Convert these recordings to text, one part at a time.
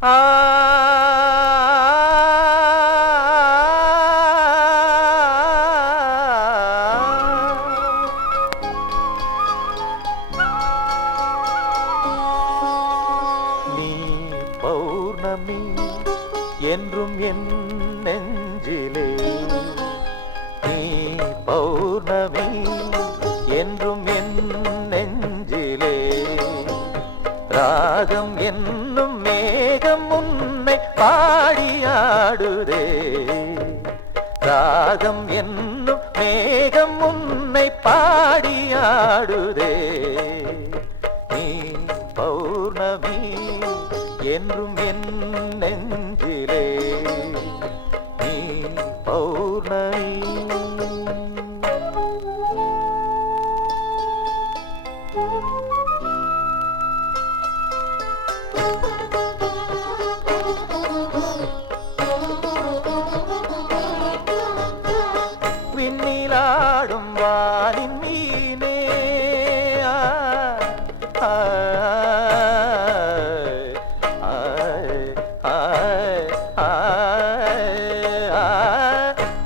ஆ நீ பௌர்ணமி என்றும் என் நெஞ்சிலே நீ பௌர்ணமி என்றும் என் நெஞ்சிலே ராகம் என்னும் மேகம் உன்னை பாடியாடுதே ராகம் என்னும் மேகம் உன்னை பாடியாடுதே நீ பௌர்ணமி என்றும் என் நெஞ்சிலே நீ பௌர்ணமி விண்ணிலாடும் வானின் மீனே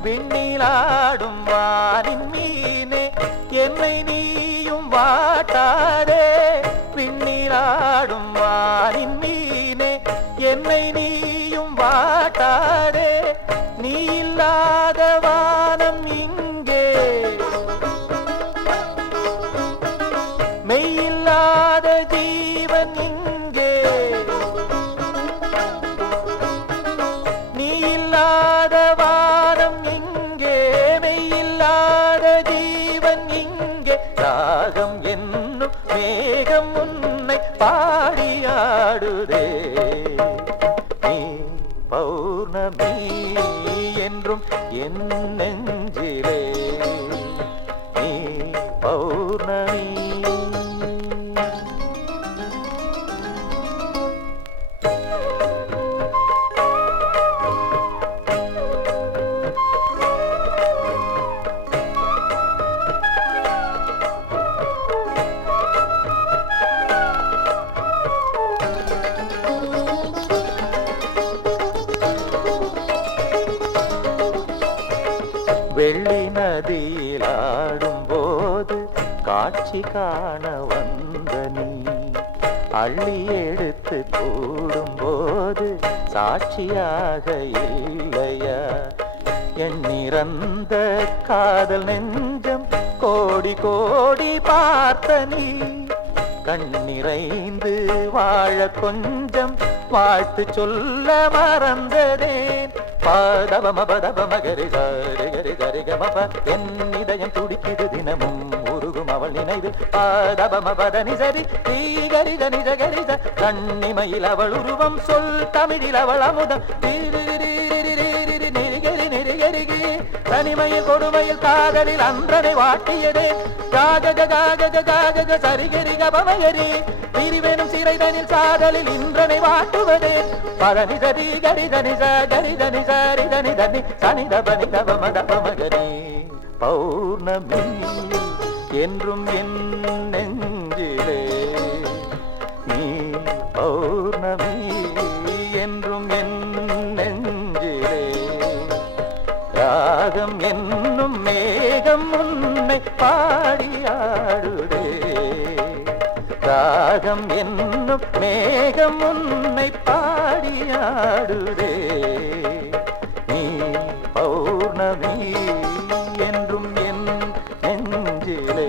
விண்ணிலாடும் வானின் மீனே என்னை நீயும் வாட்டாதே விண்ணிலாடும் வானின் மீனே என்னை நீயும் வாட்டாதே நீ இல்லாத வானம் இங்கே மெய்யில்லாத ஜீவன் இங்கே நீ இல்லாத வானம் இங்கே மெய்யில்லாத ஜீவன் இங்கே ராகம் என்னும் மேகம் உன்னை பாடியாடுதே நீ பௌர்ணமி என்றும் என் நெஞ்சிலே நீ பௌர்ணமி வெள்ளி நதியில் ஆடும் போது காட்சி காண வந்த நீ அள்ளி எடுத்து கூடும் போது சாட்சியாக இல்லையா என் நிறந்த காதல் நெஞ்சம் கோடி கோடி பார்த்த நீ கண்ணிறைந்து வாழ கொஞ்சம் வாழ்த்து சொல்ல மறந்ததேன் பாதவம பதவம கரி சரி கரி கரி கமப என் இதயம் துடிக்குது தினமும் உருகும் அவள் நினைவு பாதவம பதனி சரி தீ கரி கனி ஜகரி ச கண்ணிமையில் அவள் உருவம் சொல் தமிழில் அவள் அமுதம் நெருகரி நெருகருகி தனிமையில் கொடுமையில் காதலில் அன்றனை வாட்டியதே ஜாகஜ ஜாகஜ ஜாகஜ சரிகரி ஜபமகரி பிரிவெனும் சிறைதனில் சாதலில் இன்றனை வாட்டுவதே பதனி சரி கரி தனி சரி தனி சரி தனி தனி சனி தபனி தபம தபமகரி பௌர்ணமி என்றும் என் நெஞ்சிலே நீ பௌர்ணமி என்றும் என் நெஞ்சிலே ராகம் என்னும் மேகம் உன்னை பாடியாடுதே ராகம் என்னும் மேகம் உன்னை பாடியாடுதே நீ பௌர்ணமி என்றும் என் நெஞ்சிலே